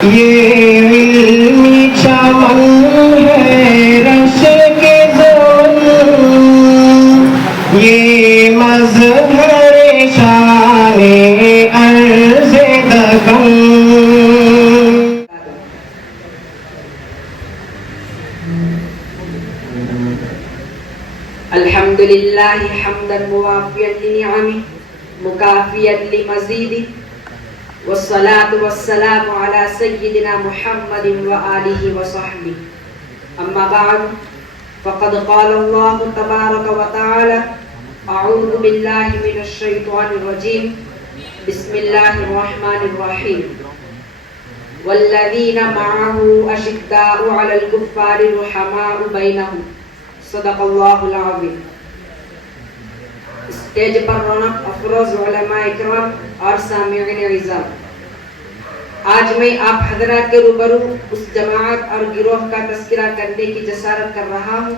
یہ علمی چمن ہے رش کے دون، یہ مظہر شان عرض دکن۔ الحمد للہ حمدا موافیا لنعمه مکافیا لمزیدہ والصلاة والسلام على سيدنا محمد وآله وصحبه أما بعد فقد قال الله تبارك وتعالى أعوذ بالله من الشيطان الرجيم بسم الله الرحمن الرحيم والذين معه أشداء على الكفار رحماء بينهم صدق الله العظيم۔ اسٹیج پر رونق افروز علماء اکرام اور سامعین عزام، آج میں آپ حضرات کے روبرو اس جماعت اور گروہ کا تذکرہ کرنے کی جسارت کر رہا ہوں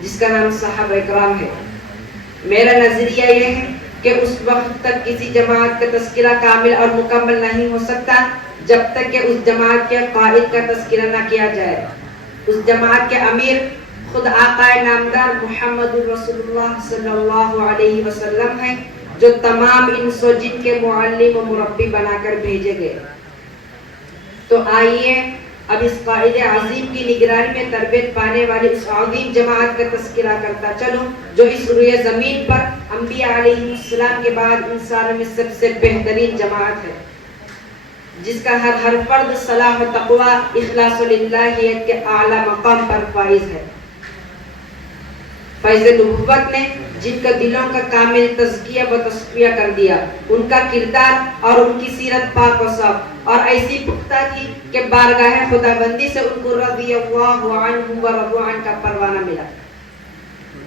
جس کا نام صحابہ اکرام ہے۔ میرا نظریہ یہ ہے کہ اس وقت تک کسی جماعت کا تذکرہ کامل اور مکمل نہیں ہو سکتا جب تک کہ اس جماعت کے قائد کا تذکرہ نہ کیا جائے۔ اس جماعت کے امیر خود آقا نامدار محمد رسول اللہ صلی اللہ علیہ وسلم ہیں، جو تمام انس و جن کے معلم و مربی بنا کر بھیجے گئے۔ تو آئیے اب اس قائد عظیم کی نگرانی میں تربیت پانے والی اس عظیم جماعت کا تذکرہ کرتا چلوں، جو اس روئے زمین پر انبیاء علیہ السلام کے بعد انسانوں میں سب سے بہترین جماعت ہے، جس کا ہر فرد صلاح و تقوی اخلاص للہیت کے اعلیٰ مقام پر فائز ہے۔ فیض نبوت نے جن کا دلوں کا کامل تزکیہ و تصفیہ کر دیا، ان کا کردار اور ان کی سیرت پاک و صاف اور ایسی پختہ تھی کہ بارگاہ خدا بندی سے ان کو رضی اللہ عنہ و رضوا عنہ کا پروانہ ملا،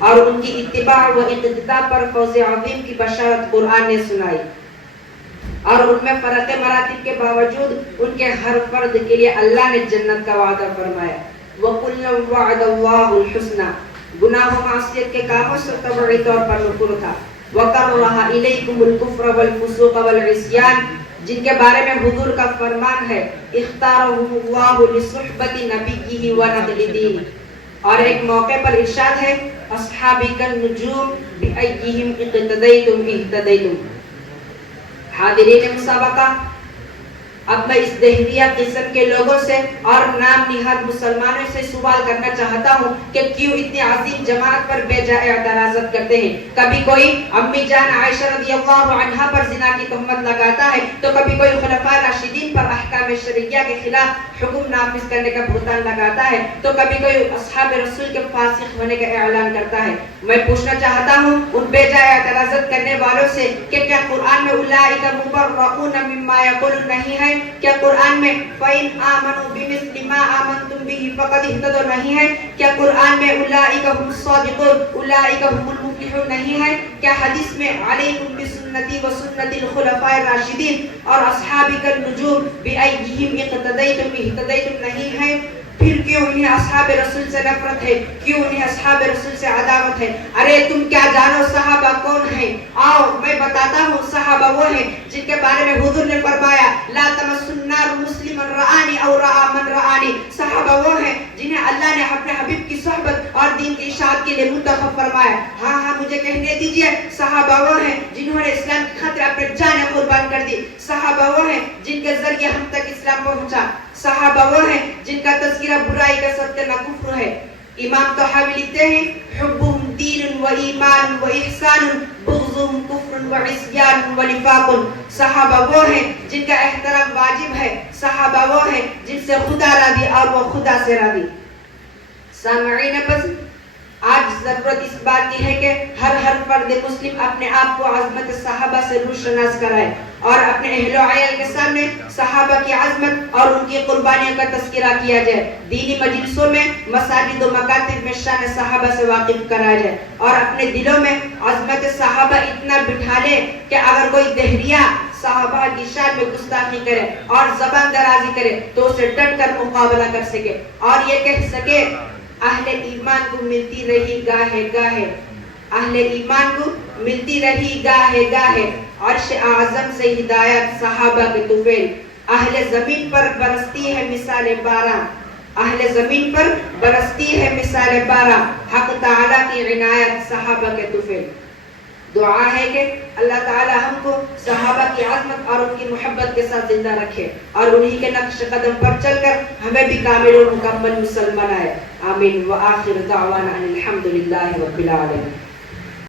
اور ان کی اتباع و اقتداء پر فوز عظیم کی بشارت قرآن نے سنائی، اور ان میں فرق مراتب کے باوجود ان کے ہر فرد کے لیے اللہ نے جنت کا وعدہ فرمایا۔ وَكُلًّا وَعَدَ اللَّهُ الْحُسْنَى، گناہ و معصیت کے کاموں سے طبعی طور پر نفور تھا۔ وَكَرَّهَ إِلَيْكُمُ الْكُفْرَ وَالْفُسُوقَ وَالْعِصْيَانَ، جن کے بارے میں حضور کا فرمان ہے اختارهم اللہ لصحبت نبیہ ونقل دین، اور ایک موقع پر ارشاد ہے اصحابی کالنجوم بأیہم اقتدیتم اہتدیتم۔ حاضرین مسابقہ، اب میں اس دہریہ قسم کے لوگوں سے اور نام نہاد مسلمانوں سے سوال کرنا چاہتا ہوں کہ کیوں اتنی عظیم جماعت پر بے جا اعتراضات کرتے ہیں؟ کبھی کوئی امی جان عائشہ رضی اللہ عنہا پر زنا کی تہمت لگاتا ہے، تو کبھی کوئی خلفاء راشدین پر احکام شرعیہ کے خلاف حکم نافذ کرنے کا بہتان لگاتا ہے، تو کبھی کوئی اصحاب رسول کے فاسق ہونے کا اعلان کرتا ہے۔ میں پوچھنا چاہتا ہوں ان بے جا اعتراضات کرنے والوں سے کہ کیا قرآن میں اولئک مبرؤون مما یقولون نہیں ہے؟ کیا قرآن میں فَإِنْ آمَنُوا بِمِثْلِ مَا آمَنْتُمْ بِهِ فَقَدِ اهْتَدَوْا نہیں ہے؟ کیا قرآن میں اولئک هم الصادقون اولئک هم المفلحون نہیں ہے؟ کیا حدیث میں علیکم بسنتی و سنت الخلفاء الراشدین اور اصحابی کالنجوم بأیہم اقتدیتم اہتدیتم نہیں ہے؟ پھر کیوں انہیں اصحاب رسول سے نفرت ہے؟ کیوں انہیں اصحاب رسول سے عداوت ہے؟ ارے تم کیا جانو صحابہ کون ہیں؟ آؤ میں بتاتا ہوں۔ صحابہ وہ ہیں جن کے بارے میں حضور نے فرمایا لا تمس النار مسلما رآنی او رآ من رآنی۔ صحابہ وہ ہیں جنہیں اللہ نے اپنے حبیب کی صحبت اور دین کی اشاعت کے لیے منتخب فرمایا۔ ہاں مجھے کہنے دیجئے، صحابہ وہ ہیں جنہوں نے اسلام کی خاطر اپنے جان قربان کر دی۔ صحابہ وہ ہیں جن کے ذریعے ہم تک اسلام پہنچا۔ صحابہ وہ ہیں جن کا تذکرہ برائی کا صدقہ نہ کفر ہے۔ امام طحاوی لکھتے ہیں حبهم دین و ایمان و احسان بغضهم کفر و عصیان و نفاق۔ صحابہ وہ ہیں جن کا احترام واجب ہے۔ صحابہ وہ ہیں جن سے خدا راضی اور وہ خدا سے راضی۔ سامعین بس آج ضرورت اس بات کی ہے کہ ہر فرد مسلم اپنے آپ کو عظمت صحابہ سے روشناس کرائے اور اپنے اہل و عیال کے سامنے صحابہ کی عظمت اور ان کی قربانیوں کا تذکرہ کیا جائے۔ دینی مجلسوں میں، مساجد و مکاتب میں شان صحابہ سے واقف کرایا جائے، اور اپنے دلوں میں عظمت صحابہ اتنا بٹھا لے کہ اگر کوئی دہریہ صحابہ کی شان میں گستاخی کرے اور زبان درازی کرے تو اسے ڈٹ کر مقابلہ کر سکے، اور یہ کہہ سکے اہل ایمان کو ملتی رہی گاہے گاہے، اہل ایمان کو ملتی رہی گاہے گاہے، عرش اعظم سے ہدایت صحابہ کے طفیل، اہل زمین پر برستی ہے مثال بارہ، اہل زمین پر برستی ہے مثال بارہ، حق تعالیٰ کی عنایت صحابہ کے طفیل۔ دعا ہے کہ اللہ تعالی ہم کو صحابہ کی عظمت اور ان کی محبت کے ساتھ زندہ رکھے اور انہی کے نقش قدم پر چل کر ہمیں بھی کامل اور مکمل مسلمان بنائے۔ آمین۔ وآخر دعوانا ان الحمد للہ رب العالمین۔